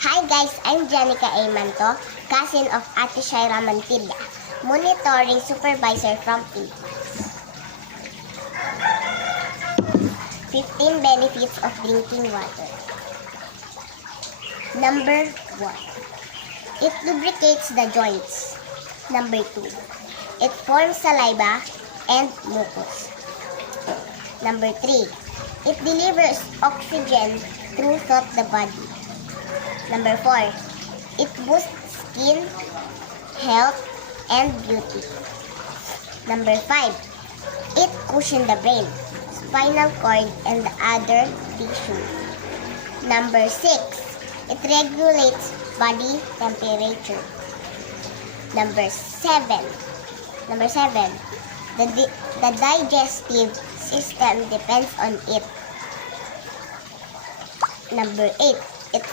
Hi guys, I'm Janica A. Manto, cousin of Ate Shaira Mantilla, monitoring supervisor from Philippines. 15 benefits of drinking water. Number 1. It lubricates the joints. Number 2. It forms saliva and mucus. Number 3. It delivers oxygen throughout the body. Number 4. It boosts skin, health, and beauty. Number 5. It cushions the brain, spinal cord, and other tissue. Number 6. It regulates body temperature. Number 7. The digestive system depends on it. Number 8. It